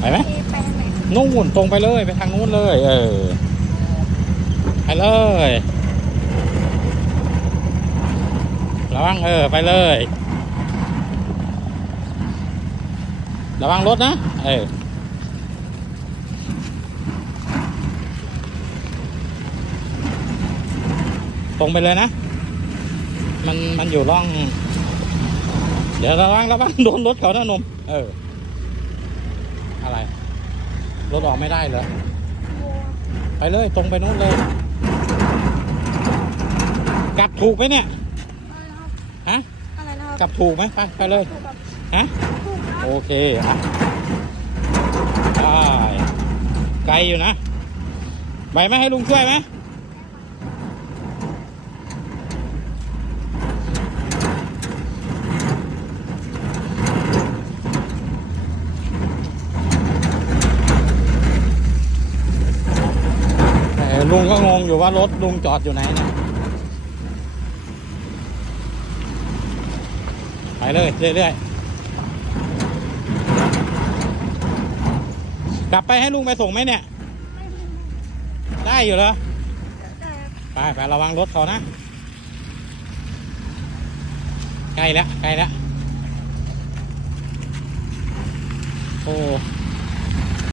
ไปไหมไปทางไหนนู่นตรงไปเลยไปทางนู้นเลย เออไปเลยระวังเออไปเลย ระวังรถนะ เออตรงไปเลยนะ มันมันอยู่ร่อง เดี๋ยวระวังระวังโดนรถเขานะหนม เออ อะไร รถออกไม่ได้เหรอวัวไปเลยตรงไปนู้นเลย กลับถูกไหมเนี่ยอะไรนะครับฮะ อะไรนะครับกลับถูกไหมไปไปเลยถูกครับฮะ ถูกครับโอเคอะได้ไกลอยู่นะ ไปไหมให้ลุงช่วยไหม ลุงก็งงอยู่ว่ารถลุงจอดอยู่ไหนเนี่ยไปเลยเรื่อยๆกลับไปให้ลุงไปส่งไหมเนี่ย ได้อยู่เหรอได้ครับไปไประวังรถเขานะ ใกล้แล้วใกล้แล้วโอ้